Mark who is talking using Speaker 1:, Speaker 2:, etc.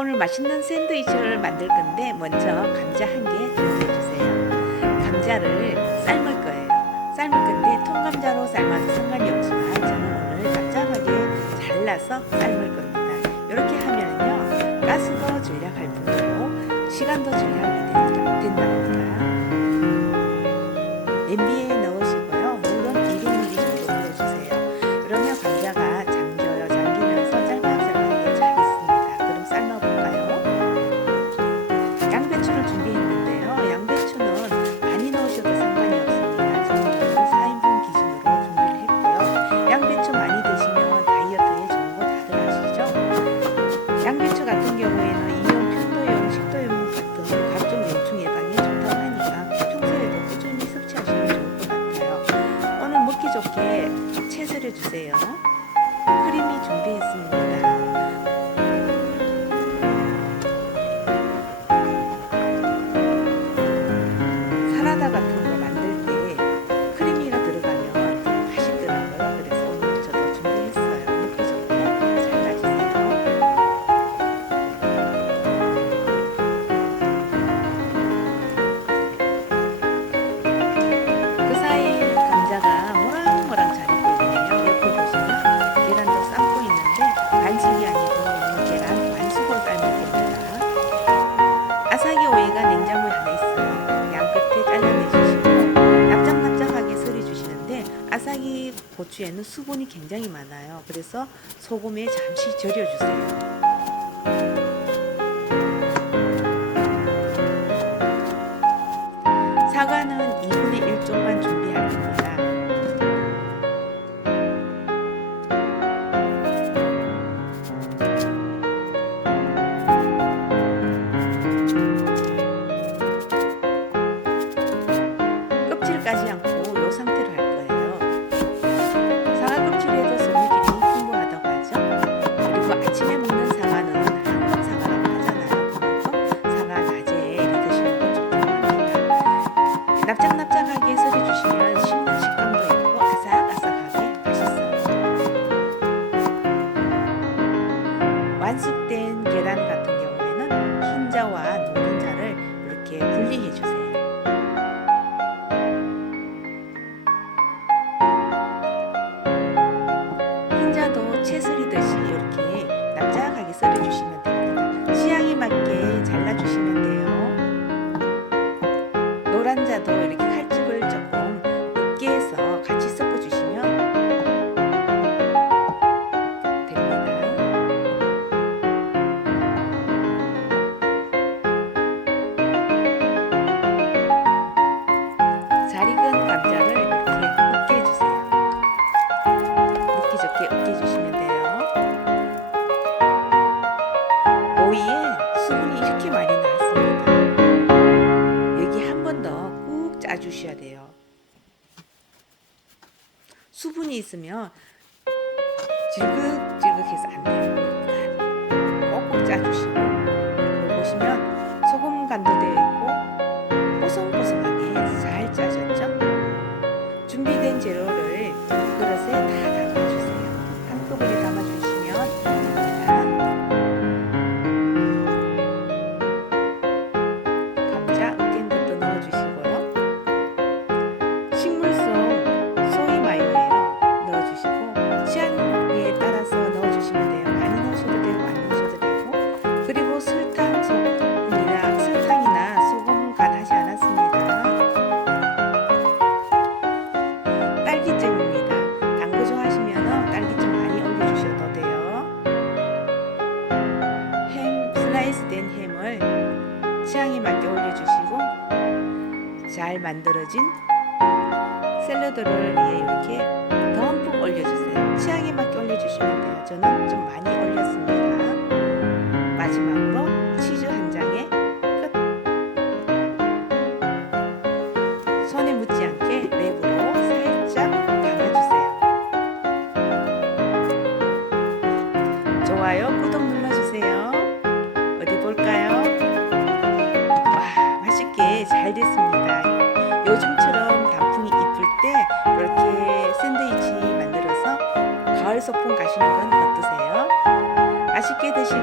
Speaker 1: 오늘 맛있는 샌드위치를 만들 건데 먼저 감자 한 개 준비해 주세요. 감자를 삶을 거예요. 삶을 건데 통감자로 삶아도 상관이 없지만 저는 오늘 납작하게 잘라서 삶을 겁니다. 이렇게 하면요 가스도 절약할 뿐이고 시간도 절약이 된답니다. 크림이 준비했습니다. 고추에는 수분이 굉장히 많아요. 그래서 소금에 잠시 절여주세요. 진행해 주세요. 흰자도 채 썰이듯이 이렇게 납작하게 썰어주시면 됩니다. 취향에 맞게 잘라주시면 돼요. 노란자도 이렇게 주셔야 돼요. 수분이 있으면 질극질극해서 안 돼요. 꼭꼭 짜주시고 보시면 소금 간도 되어 있고 뽀송뽀송하게 잘 짜졌죠? 준비된 재료를 그릇에 다 된 햄을 취향에 맞게 올려주시고 잘 만들어진 샐러드를 위해 이렇게 듬뿍 올려주세요. 마을 소풍 가시는 건 어떠세요? 맛있게 드시고